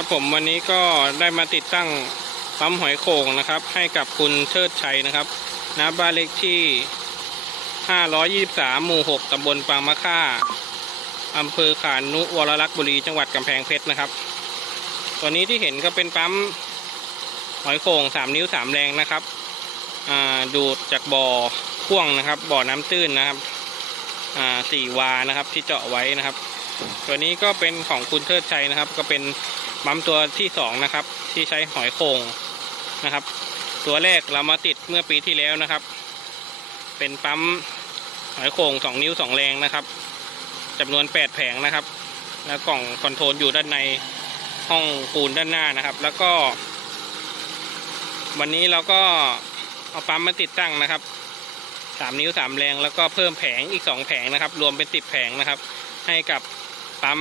ครับผมวันนี้ก็ได้มาติดตั้งปั๊มหอยโข่งนะครับ ให้กับคุณเชิดชัยนะครับณบ้านเลขที่ 523 หมู่ 6 ตำบลปางมะค่าอำเภอขานุวรลักษ์บุรี จังหวัดกำแพงเพชรนะครับตัวนี้ที่เห็นก็เป็นปั๊มหอยโข่ง 3 นิ้ว 3 แรงนะครับดูดจากบ่อพ่วงนะครับ บ่อน้ำตื้นนะครับสี่วานะครับที่เจาะไว้นะครับ ตัวนี้ก็เป็นของคุณเทิดชัยนะครับ ก็เป็น ปั๊มตัวที่สองนะครับ ที่ใช้หอยโข่งนะครับ ตัวแรกเรามาติดเมื่อปีที่แล้วนะครับ เป็นปั๊มหอยโข่งสองนิ้วสองแรงนะครับจำนวนแปดแผงนะครับ แล้วกล่องคอนโทรลอยู่ด้านในห้องปูนด้านหน้านะครับ แล้วก็ วันนี้เราก็เอาปั๊มมาติดตั้งนะครับสามนิ้วสามแรงแล้วก็เพิ่มแผงอีกสองแผงนะครับ รวมเป็นสิบแผงนะครับ ให้กับปั๊ม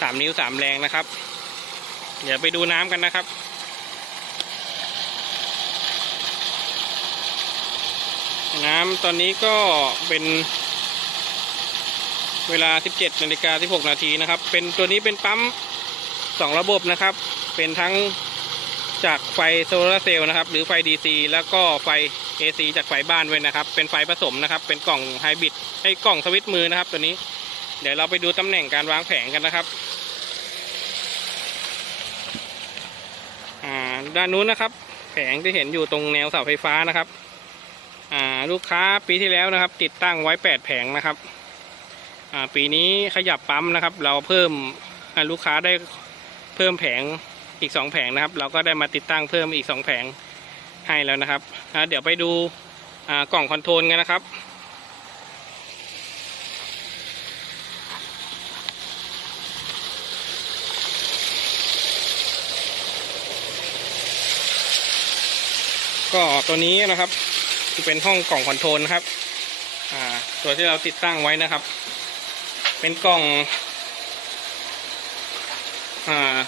สามนิ้วสามแรงนะครับ เดี๋ยวไปดูน้ำกันนะครับ น้ำตอนนี้ก็เป็นเวลา 17นาฬิกา16นาทีนะครับ เป็นตัวนี้เป็นปั๊มสองระบบนะครับ เป็นทั้งจากไฟโซลาเซลล์นะครับ หรือไฟ DC แล้วก็ไฟ AC จากไฟบ้านไว้นะครับ เป็นไฟผสมนะครับ เป็นกล่องไฮบริดให้กล่องสวิตช์มือนะครับ ตัวนี้ เดี๋ยวเราไปดูตำแหน่งการวางแผงกันนะครับ อ่าด้านนู้นนะครับ แผงที่เห็นอยู่ตรงแนวเสาไฟฟ้านะครับอ่าลูกค้าปีที่แล้วนะครับ ติดตั้งไว้แปดแผงนะครับอ่าปีนี้ขยับปั๊มนะครับ เราเพิ่มลูกค้าได้เพิ่มแผงอีกสองแผงนะครับ เราก็ได้มาติดตั้งเพิ่มอีกสองแผงให้แล้วนะครับเดี๋ยวไปดูกล่องคอนโทรลกันนะครับ ก็ตัวนี้นะครับจะเป็นห้องกล่องคอนโทรลนะครับอ่าตัวที่เราติดตั้งไว้นะครับ เป็นกล่องอ่า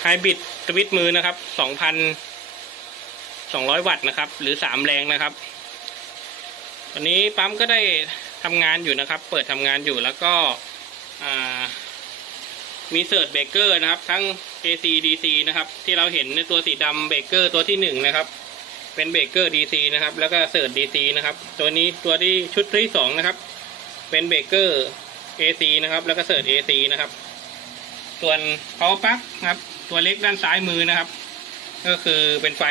ไฮบริดสวิตช์มือนะครับสองพันสองร้อยวัตต์นะครับ หรือสามแรงนะครับตัวนี้ปั๊มก็ได้ทำงานอยู่นะครับ เปิดทำงานอยู่แล้วก็มีเสิร์ชเบรกเกอร์นะครับ ทั้ง AC DC นะครับ ที่เราเห็นในตัวสีดำเบรกเกอร์ตัวที่หนึ่งนะครับ เป็นเบรกเกอร์ DC นะครับ แล้วก็เสิร์ช DC นะครับ ตัวนี้ตัวที่ชุดที่สองนะครับ เป็นเบรกเกอร์ AC นะครับ แล้วก็เสิร์ช AC นะครับ ส่วน power plug ครับ ตัวเล็กด้านซ้ายมือนะครับ ก็คือเป็นไฟ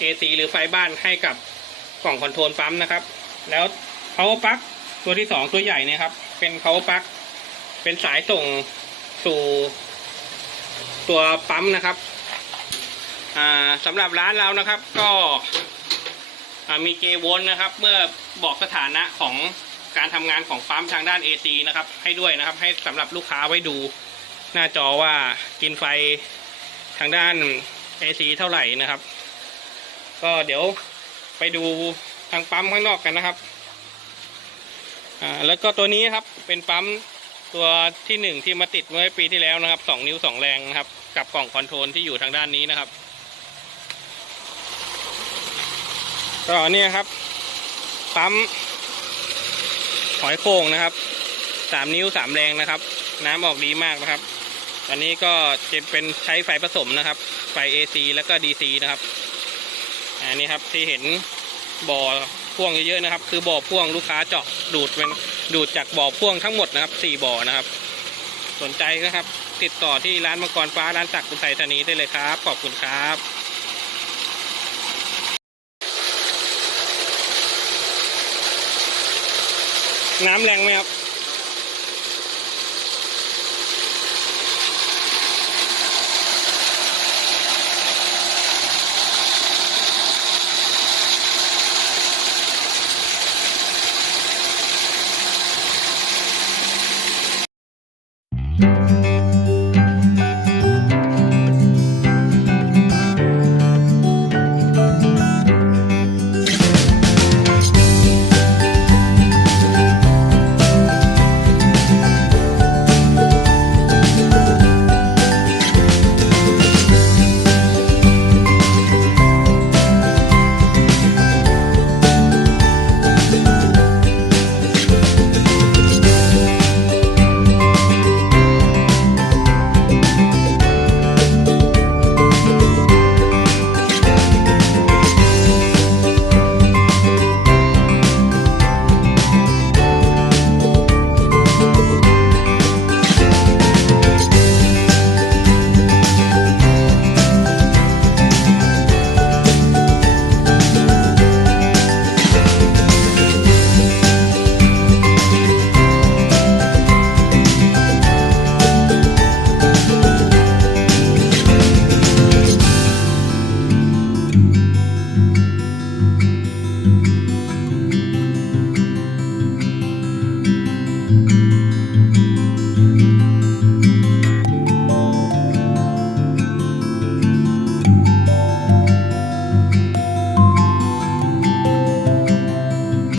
AC หรือไฟบ้านให้กับกล่องคอนโทรลปั๊มนะครับ แล้ว power plug ตัวที่สองตัวใหญ่นะครับ เป็น power plug เป็นสายส่งสู่ ตัวปั๊มนะครับอ่าสำหรับร้านเรานะครับก็อ่ามีเกวนนะครับ เมื่อบอกสถานะของการทำงานของปั๊มทางด้าน AC นะครับ ให้ด้วยนะครับ ให้สำหรับลูกค้าไว้ดูหน้าจอว่ากินไฟทางด้าน AC เท่าไหร่นะครับ ก็เดี๋ยวไปดูทางปั๊มข้างนอกกันนะครับอ่าแล้วก็ตัวนี้ครับเป็นปั๊ม ตัวที่หนึ่งที่มาติดเมื่อปีที่แล้วนะครับสองนิ้วสองแรงนะครับ กับกล่องคอนโทรลที่อยู่ทางด้านนี้นะครับก็เนี่ยครับปั๊มหอยโข่งนะครับสามนิ้วสามแรงนะครับ น้ำออกดีมากนะครับ ตอนนี้ก็จะเป็นใช้ไฟผสมนะครับ ไฟ AC แล้วก็ DC นะครับอันนี้ครับที่เห็นบ่อพ่วงเยอะๆนะครับ คือบ่อพ่วงลูกค้าเจาะดูดเป็น ดูดจากบ่อพ่วงทั้งหมดนะครับสี่บ่อนะครับ สนใจนะครับ ติดต่อที่ร้านมังกรฟ้าร้านตักรอุทัยธานีได้เลยครับ ขอบคุณครับน้ำแรงไหมครับ